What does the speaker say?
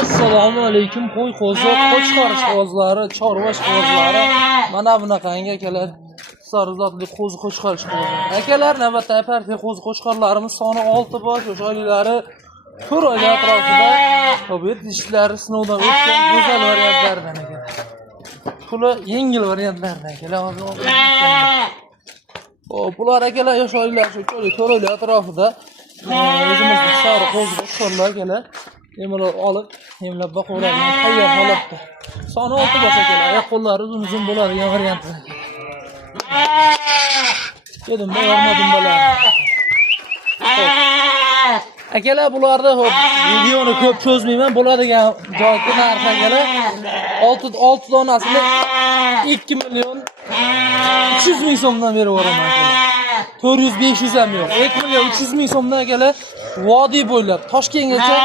Assalomu alaykum. Qo'y qo'ziq, qo'chqor ishqibozlari, chorva ishqibozlari. Mana bunaqangi akalar, sarozotli qo'zi qo'chqor ishqibozlari. Akalar, navbatdagi partiya qo'zi qo'chqorlarimiz soni 6 bosh, o'sha oylari tur oylar atrofida tabiat ishlari sinovdan o'tgan go'zal variantlardan ekan. Puli yengil variantlardan akalar. Bular akalar yosh oylar shu tur oylar atrofida o'zimizning sari qo'zi qo'chqorlar akalar. Emlab olib, emlab boquvlardan tayyor holatda. Soni 6 bosh akalar, qo'llari uzun bo'ladigan variantlar. Dedim, yormadim bolar. Akalar, bularda videoni ko'p cho'zmayman, bo'ladigan joyga narx akalar 6 donasini 2 million 300 ming so'mdan berib yuboraman akalar. 400-500 ham yo'q. 2 million 300 ming so'mdan akalar vodiy bo'ylab Toshkentgacha